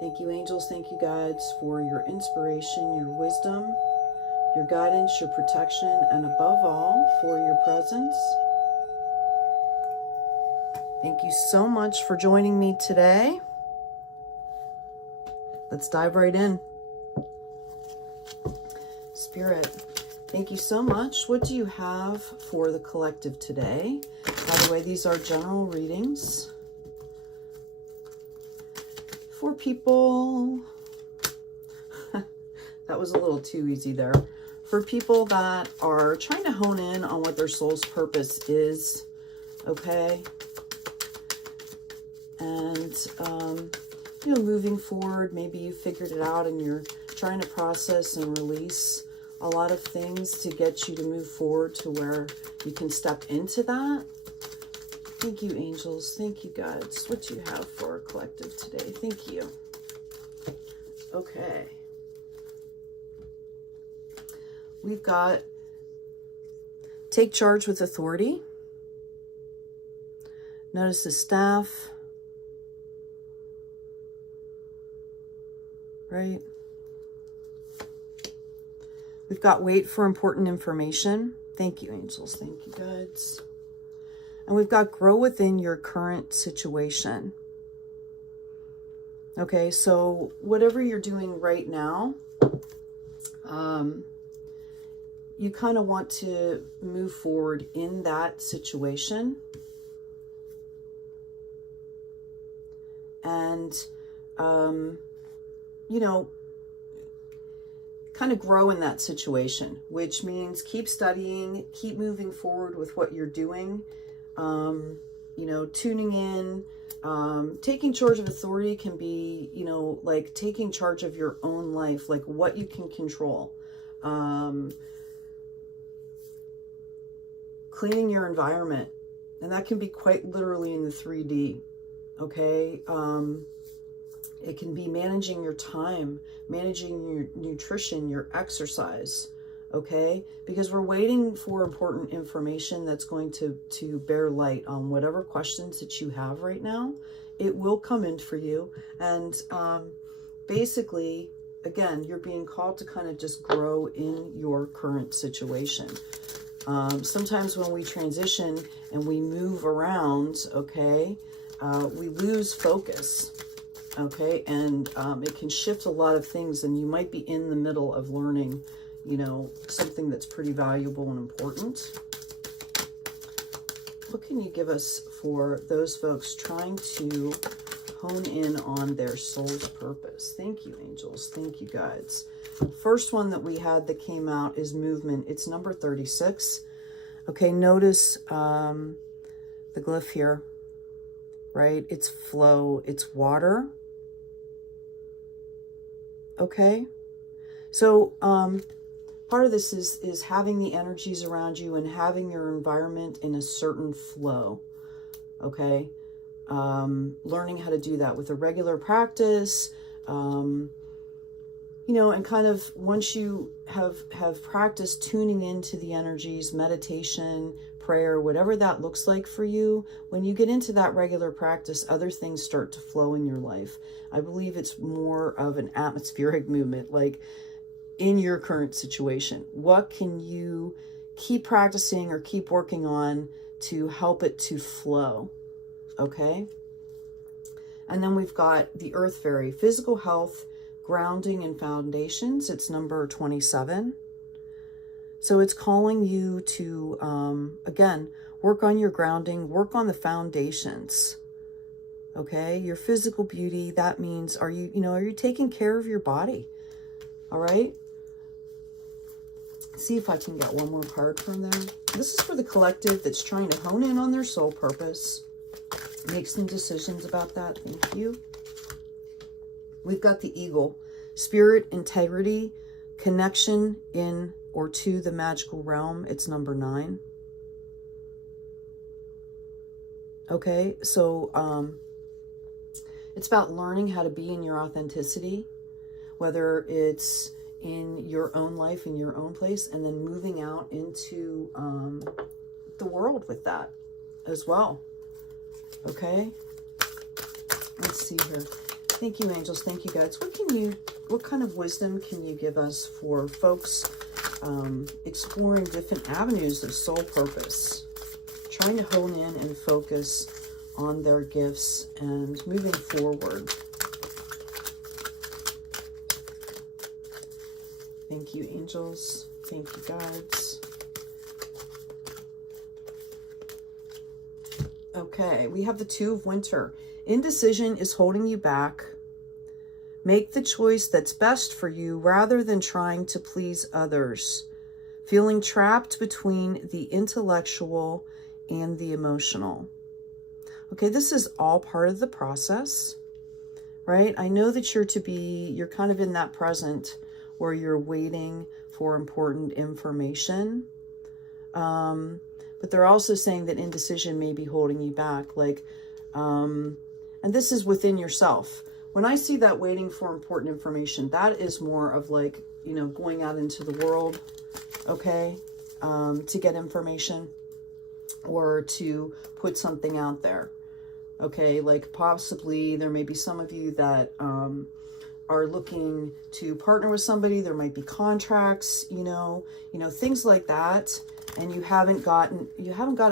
Thank you, angels. Thank you, guides, for your inspiration, your wisdom, your guidance, your protection, and above all, for your presence. Thank you so much for joining me today. Let's dive right in. Spirit, thank you so much. What do you have for the collective today? By the way, these are general readings for people. That was a little too easy there. For people that are trying to hone in on what their soul's purpose is, okay? And, you know, moving forward, maybe you figured it out and you're trying to process and release a lot of things to get you to move forward to where you can step into that. Thank you, angels. Thank you, guides. What do you have for our collective today? Thank you. Okay. We've got take charge with authority. Notice the staff. Right? We've got wait for important information. Thank you, angels. Thank you, guides. And we've got grow within your current situation. Okay, so whatever you're doing right now, you kind of want to move forward in that situation. And, you know, kind of grow in that situation, which means keep studying, keep moving forward with what you're doing, you know, tuning in, taking charge of authority can be, you know, like taking charge of your own life, like what you can control, cleaning your environment, and that can be quite literally in the 3D, okay? It can be managing your time, managing your nutrition, your exercise, okay? Because we're waiting for important information that's going to bear light on whatever questions that you have right now. It will come in for you. And basically, again, you're being called to kind of just grow in your current situation. Sometimes when we transition and we move around, okay, we lose focus. Okay, and it can shift a lot of things, and you might be in the middle of learning, you know, something that's pretty valuable and important. What can you give us for those folks trying to hone in on their soul's purpose? Thank you, angels. Thank you, guides. First one that we had that came out is movement. It's number 36. Okay, notice the glyph here, right? It's flow, it's water. Okay, so part of this is having the energies around you and having your environment in a certain flow, okay? Learning how to do that with a regular practice, you know, and kind of once you have practiced tuning into the energies, meditation, prayer, whatever that looks like for you, when you get into that regular practice, other things start to flow in your life. I believe it's more of an atmospheric movement, like in your current situation. What can you keep practicing or keep working on to help it to flow? Okay. And then we've got the Earth Fairy, physical health, grounding and foundations. It's number 27. So it's calling you to, again, work on your grounding, work on the foundations. Okay, your physical beauty, that means, are you taking care of your body? All right. See if I can get one more card from them. This is for the collective that's trying to hone in on their soul purpose. Make some decisions about that. Thank you. We've got the eagle, spirit, integrity, connection in or to the magical realm. It's number 9. Okay, so it's about learning how to be in your authenticity, whether it's in your own life, in your own place, and then moving out into the world with that as well. Okay, let's see here. Thank you, angels. Thank you, guides. What kind of wisdom can you give us for folks exploring different avenues of soul purpose, trying to hone in and focus on their gifts and moving forward? Thank you, angels. Thank you, guides. Okay, we have the Two of Winter. Indecision is holding you back. Make the choice that's best for you rather than trying to please others. Feeling trapped between the intellectual and the emotional. Okay, this is all part of the process, right? I know that you're kind of in that present where you're waiting for important information. But they're also saying that indecision may be holding you back. Like, and this is within yourself. When I see that waiting for important information, that is more of like, you know, going out into the world, okay, to get information or to put something out there, okay? Like possibly there may be some of you that are looking to partner with somebody. There might be contracts, you know, things like that. And you haven't got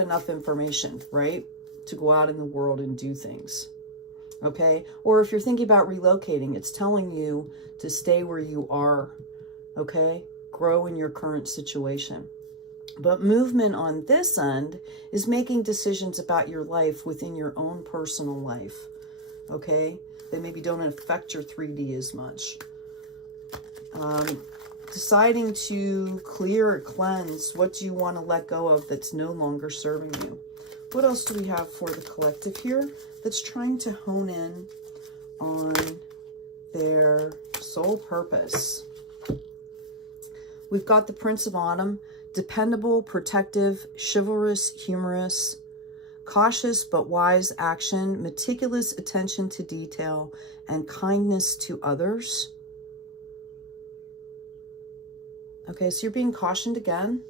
enough information, right, to go out in the world and do things, okay? Or if you're thinking about relocating, it's telling you to stay where you are, okay? Grow in your current situation. But movement on this end is making decisions about your life within your own personal life, okay? That maybe don't affect your 3D as much. Deciding to clear or cleanse what do you want to let go of that's no longer serving you. What else do we have for the collective here that's trying to hone in on their soul purpose? We've got the Prince of Autumn, dependable, protective, chivalrous, humorous, cautious but wise action, meticulous attention to detail, and kindness to others. Okay, so you're being cautioned again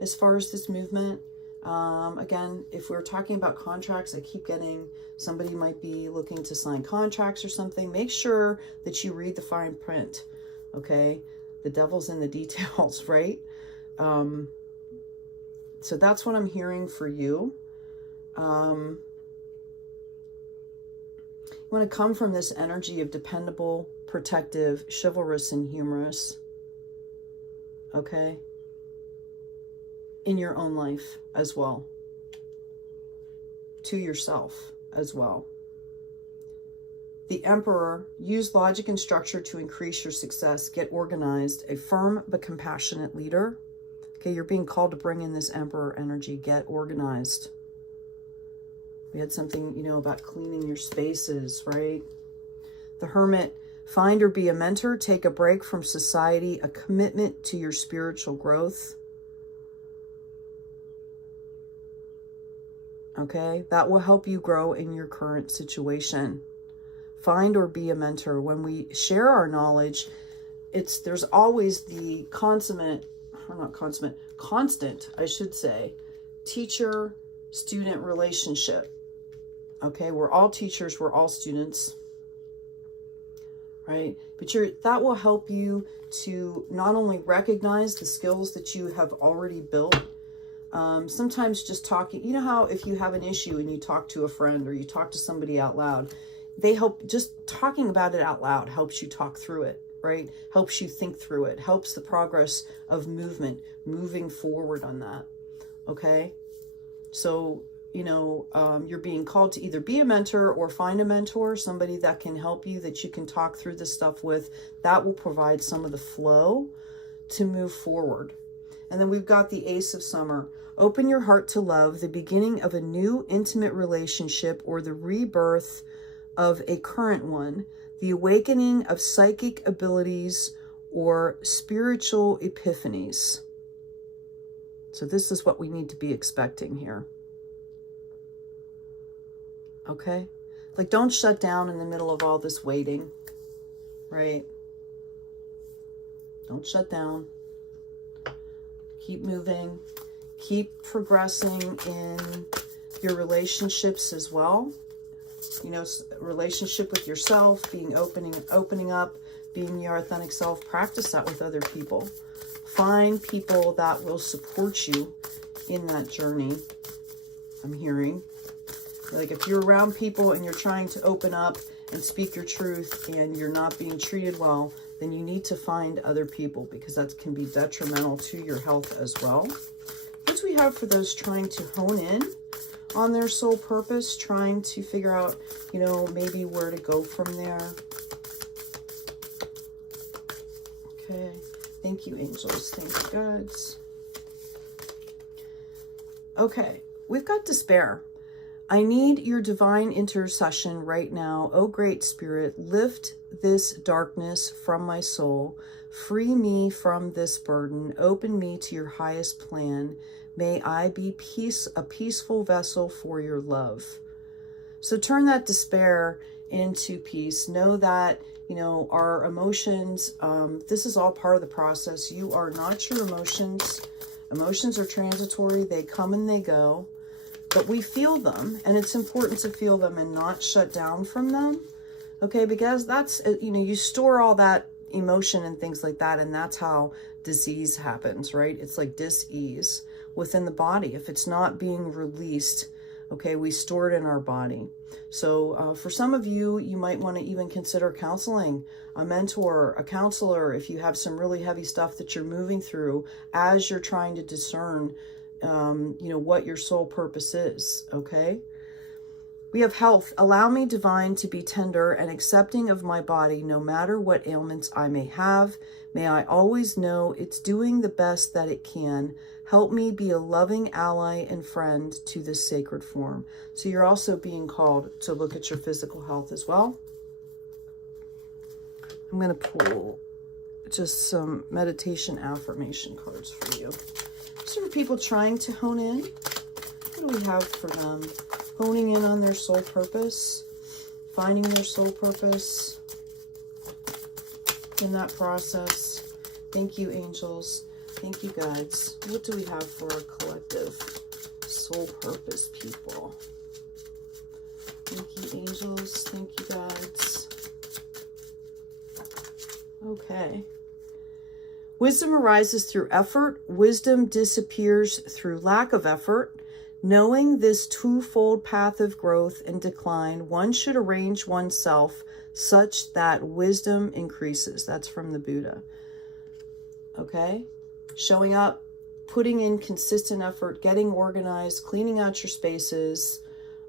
as far as this movement. Again, if we're talking about contracts, I keep getting somebody might be looking to sign contracts or something. Make sure that you read the fine print, okay? The devil's in the details, right? So that's what I'm hearing for you. You want to come from this energy of dependable, protective, chivalrous, and humorous. Okay, in your own life as well, to yourself as well. The Emperor, use logic and structure to increase your success. Get organized, a firm but compassionate leader. Okay, you're being called to bring in this Emperor energy. Get organized. We had something, you know, about cleaning your spaces, right? The Hermit, find or be a mentor, take a break from society, a commitment to your spiritual growth. Okay, that will help you grow in your current situation. Find or be a mentor. When we share our knowledge, there's always the constant, I should say, teacher-student relationship. Okay, we're all teachers, we're all students. Right? But that will help you to not only recognize the skills that you have already built. Sometimes just talking, you know how if you have an issue and you talk to a friend or you talk to somebody out loud, just talking about it out loud helps you talk through it, right? Helps you think through it, helps the progress of moving forward on that, okay? So, you know, you're being called to either be a mentor or find a mentor, somebody that can help you, that you can talk through this stuff with. That will provide some of the flow to move forward. And then we've got the Ace of Summer. Open your heart to love, the beginning of a new intimate relationship or the rebirth of a current one, the awakening of psychic abilities or spiritual epiphanies. So this is what we need to be expecting here. Okay? Like, don't shut down in the middle of all this waiting, right? Don't shut down. Keep moving. Keep progressing in your relationships as well. You know, relationship with yourself, opening up, being your authentic self. Practice that with other people. Find people that will support you in that journey. I'm hearing. Like if you're around people and you're trying to open up and speak your truth and you're not being treated well, then you need to find other people, because that can be detrimental to your health as well. What do we have for those trying to hone in on their soul purpose, trying to figure out, you know, maybe where to go from there? Okay. Thank you, angels. Thank you, gods. Okay. We've got despair. I need your divine intercession right now. Oh, great spirit, lift this darkness from my soul. Free me from this burden. Open me to your highest plan. May I be a peaceful vessel for your love. So turn that despair into peace. Know that, you know, our emotions, this is all part of the process. You are not your emotions. Emotions are transitory. They come and they go. But we feel them, and it's important to feel them and not shut down from them, okay? Because that's, you know, you store all that emotion and things like that, and that's how disease happens, right? It's like dis-ease within the body. If it's not being released, okay, we store it in our body. So for some of you, you might want to even consider counseling, a mentor, a counselor, if you have some really heavy stuff that you're moving through as you're trying to discern you know, what your soul purpose is, okay? We have health. Allow me, divine, to be tender and accepting of my body, no matter what ailments I may have. May I always know it's doing the best that it can. Help me be a loving ally and friend to this sacred form. So you're also being called to look at your physical health as well. I'm going to pull just some meditation affirmation cards for you. So for people trying to hone in, what do we have for them? Honing in on their soul purpose, finding their soul purpose in that process. Thank you, angels. Thank you, guides. What do we have for our collective soul purpose people? Thank you, angels. Thank you, guides. Okay. Wisdom arises through effort. Wisdom disappears through lack of effort. Knowing this twofold path of growth and decline, one should arrange oneself such that wisdom increases. That's from the Buddha. Okay? Showing up, putting in consistent effort, getting organized, cleaning out your spaces.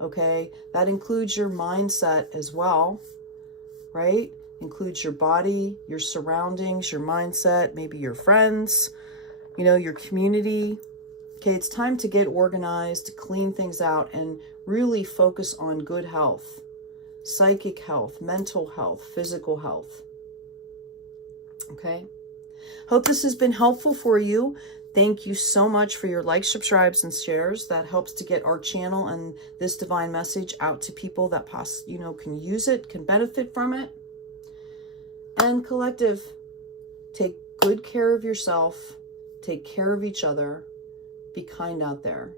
Okay? That includes your mindset as well, right? Includes your body, your surroundings, your mindset, maybe your friends, you know, your community. Okay, it's time to get organized, to clean things out, and really focus on good health, psychic health, mental health, physical health. Okay, hope this has been helpful for you. Thank you so much for your likes, subscribes, and shares. That helps to get our channel and this divine message out to people that can use it, can benefit from it. And collective, take good care of yourself, take care of each other, be kind out there.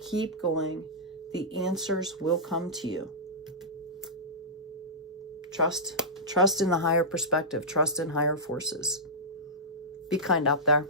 Keep going. The answers will come to you. Trust in the higher perspective, trust in higher forces. Be kind out there.